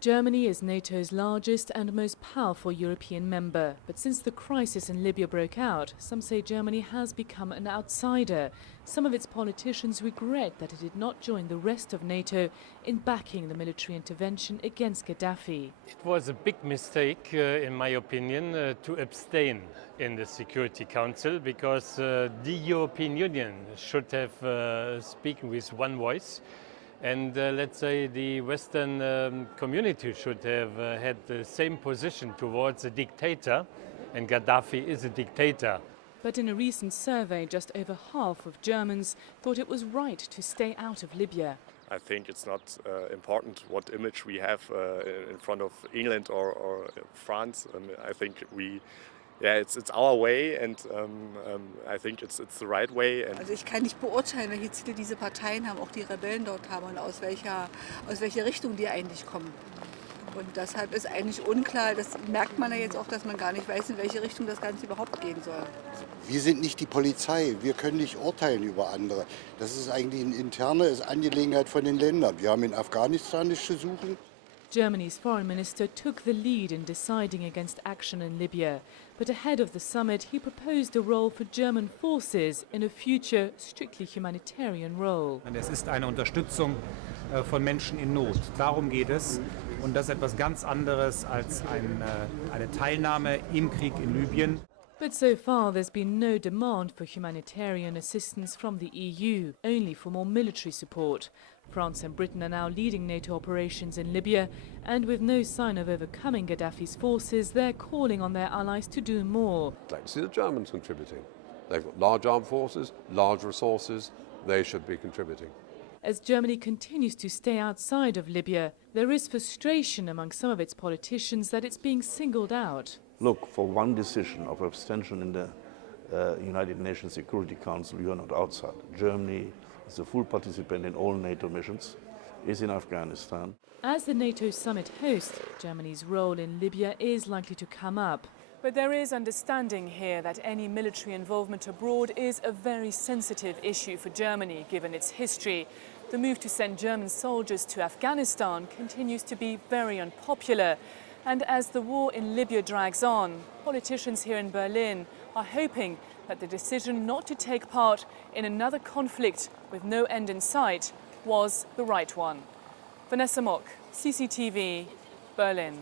Germany is NATO's largest and most powerful European member. But since the crisis in Libya broke out, some say Germany has become an outsider. Some of its politicians regret that it did not join the rest of NATO in backing the military intervention against Gaddafi. It was a big mistake, in my opinion, to abstain in the Security Council, because the European Union should have spoken with one voice. And let's say the Western community should have had the same position towards a dictator, and Gaddafi is a dictator. But in a recent survey, just over half of Germans thought it was right to stay out of Libya. I think it's not important what image we have in front of England or France. I think it's our way, and I think it's the right way. Also ich kann nicht beurteilen, welche Ziele diese Parteien haben, auch die Rebellen dort haben und aus welcher Richtung die eigentlich kommen. Und deshalb ist eigentlich unklar, das merkt man ja jetzt auch, dass man gar nicht weiß, in welche Richtung das Ganze überhaupt gehen soll. Wir sind nicht die Polizei, wir können nicht urteilen über andere. Das ist eigentlich eine interne Angelegenheit von den Ländern. Wir haben in Afghanistan nichts zu suchen. Germany's foreign minister took the lead in deciding against action in Libya. But ahead of the summit, he proposed a role for German forces in a future strictly humanitarian role. Es ist eine Unterstützung von Menschen in Not. Darum geht es. Und das ist etwas ganz anderes als eine Teilnahme im Krieg in Libyen. But so far there's been no demand for humanitarian assistance from the EU, only for more military support. France and Britain are now leading NATO operations in Libya, and with no sign of overcoming Gaddafi's forces, they're calling on their allies to do more. I'd like to see the Germans contributing. They've got large armed forces, large resources, they should be contributing. As Germany continues to stay outside of Libya, there is frustration among some of its politicians that it's being singled out. Look, for one decision of abstention in the United Nations Security Council, you are not outside. Germany is a full participant in all NATO missions, is in Afghanistan. As the NATO summit host, Germany's role in Libya is likely to come up. But there is understanding here that any military involvement abroad is a very sensitive issue for Germany, given its history. The move to send German soldiers to Afghanistan continues to be very unpopular. And as the war in Libya drags on, politicians here in Berlin are hoping that the decision not to take part in another conflict with no end in sight was the right one. Vanessa Mock, CCTV, Berlin.